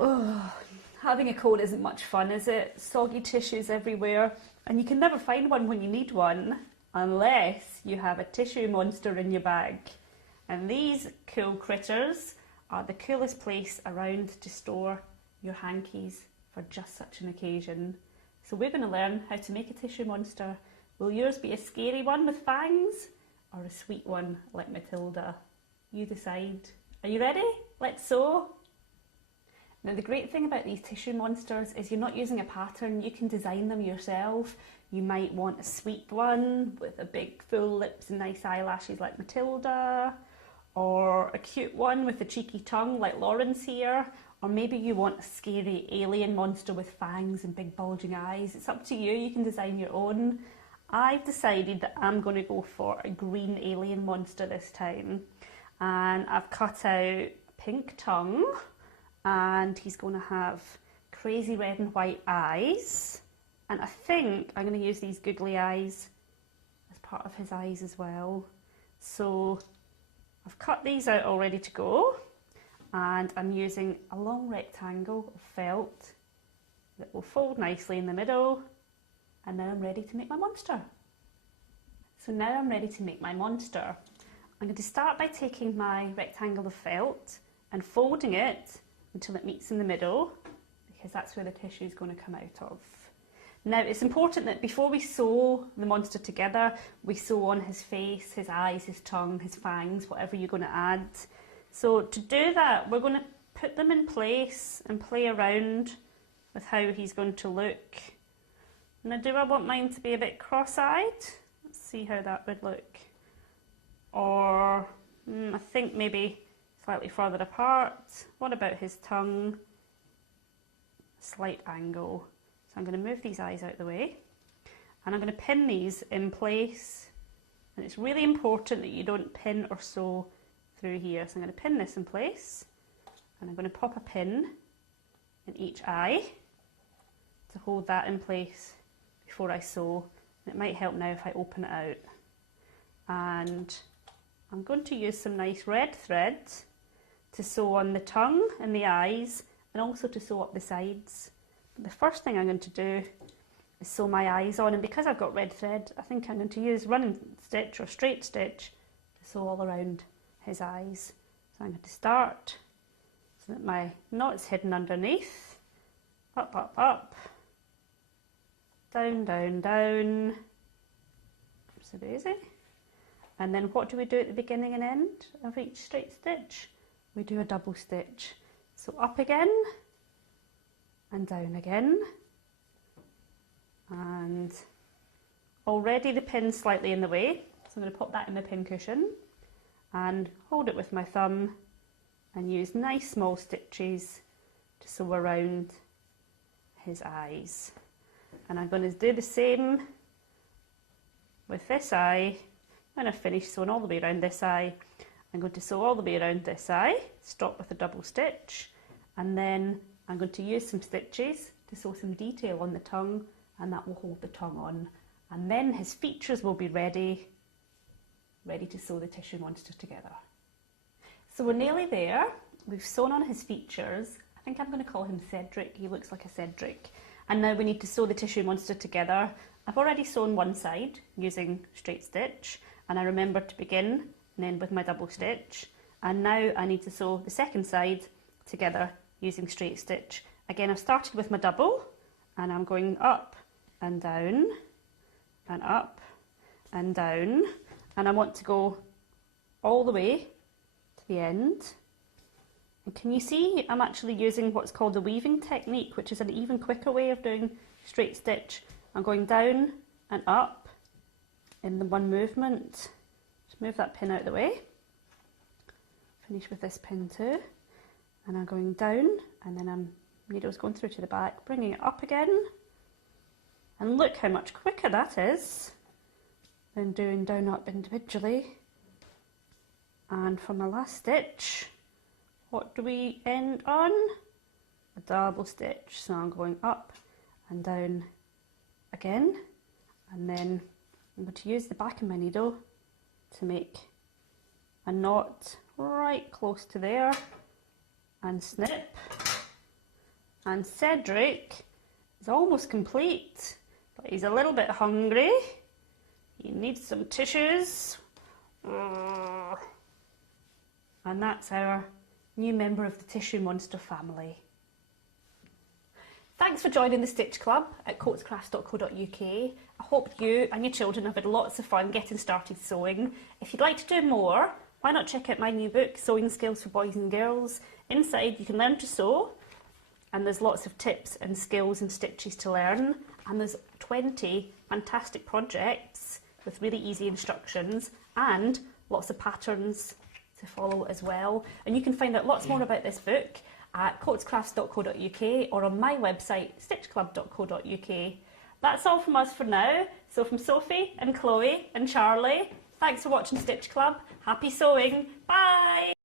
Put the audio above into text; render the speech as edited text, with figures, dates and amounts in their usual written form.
Oh, having a cold isn't much fun, is it? Soggy tissues everywhere, and you can never find one when you need one, unless you have a tissue monster in your bag. And these cool critters are the coolest place around to store your hankies for just such an occasion. So we're going to learn how to make a tissue monster. Will yours be a scary one with fangs, or a sweet one like Matilda? You decide. Are you ready? Let's sew. Now the great thing about these tissue monsters is you're not using a pattern, you can design them yourself. You might want a sweet one with a big full lips and nice eyelashes like Matilda, or a cute one with a cheeky tongue like Lauren's here, or maybe you want a scary alien monster with fangs and big bulging eyes. It's up to you, you can design your own. I've decided that I'm going to go for a green alien monster this time, and I've cut out a pink tongue, and he's going to have crazy red and white eyes, and I think I'm going to use these googly eyes as part of his eyes as well. So I've cut these out all ready to go, and I'm using a long rectangle of felt that will fold nicely in the middle, and now I'm ready to make my monster. So now I'm ready to make my monster. I'm going to start by taking my rectangle of felt and folding it until it meets in the middle, because that's where the tissue is going to come out of. Now it's important that before we sew the monster together, we sew on his face, his eyes, his tongue, his fangs, whatever you're going to add. So to do that, we're going to put them in place and play around with how he's going to look. Now do I want mine to be a bit cross-eyed? Let's see how that would look. Or I think maybe slightly further apart. What about his tongue? Slight angle. So I'm going to move these eyes out the way, and I'm going to pin these in place. And it's really important that you don't pin or sew through here. So I'm going to pin this in place, and I'm going to pop a pin in each eye to hold that in place before I sew. And it might help now if I open it out. And I'm going to use some nice red thread to sew on the tongue and the eyes, and also to sew up the sides. But the first thing I'm going to do is sew my eyes on, and because I've got red thread, I think I'm going to use running stitch or straight stitch to sew all around his eyes. So I'm going to start so that my knot's hidden underneath. Up, up, up. Down, down, down. So easy. And then what do we do at the beginning and end of each straight stitch? We do a double stitch. So up again, and down again. And already the pin's slightly in the way, so I'm going to pop that in the pin cushion and hold it with my thumb and use nice small stitches to sew around his eyes. And I'm going to do the same with this eye. When I've finished sewing all the way around this eye, I'm going to sew all the way around this eye, stop with a double stitch, and then I'm going to use some stitches to sew some detail on the tongue, and that will hold the tongue on. And then his features will be ready to sew the tissue monster together. So we're nearly there. We've sewn on his features. I think I'm going to call him Cedric. He looks like a Cedric. And now we need to sew the tissue monster together. I've already sewn one side using straight stitch, and I remembered to begin and end with my double stitch. And now I need to sew the second side together using straight stitch. Again, I've started with my double, and I'm going up and down and up and down, and I want to go all the way to the end. And can you see I'm actually using what's called the weaving technique, which is an even quicker way of doing straight stitch. I'm going down and up in the one movement. Just move that pin out of the way. Finish with this pin too. And I'm going down, and then needle's going through to the back, bringing it up again. And look how much quicker that is than doing down up individually. And for my last stitch, what do we end on? A double stitch. So I'm going up and down again, and then I'm going to use the back of my needle to make a knot right close to there, and snip, And Cedric is almost complete, but he's a little bit hungry. He needs some tissues. And that's our new member of the Tissue Monster family. Thanks for joining the Stitch Club at coatscrafts.co.uk. I hope you and your children have had lots of fun getting started sewing. If you'd like to do more, why not check out my new book, Sewing Skills for Boys and Girls. Inside you can learn to sew, and there's lots of tips and skills and stitches to learn, and there's 20 fantastic projects with really easy instructions and lots of patterns to follow as well. And you can find out lots more about this book at coatscrafts.co.uk or on my website stitchclub.co.uk. That's all from us for now. So from Sophie and Chloe and Charlie, thanks for watching Stitch Club. Happy sewing. Bye!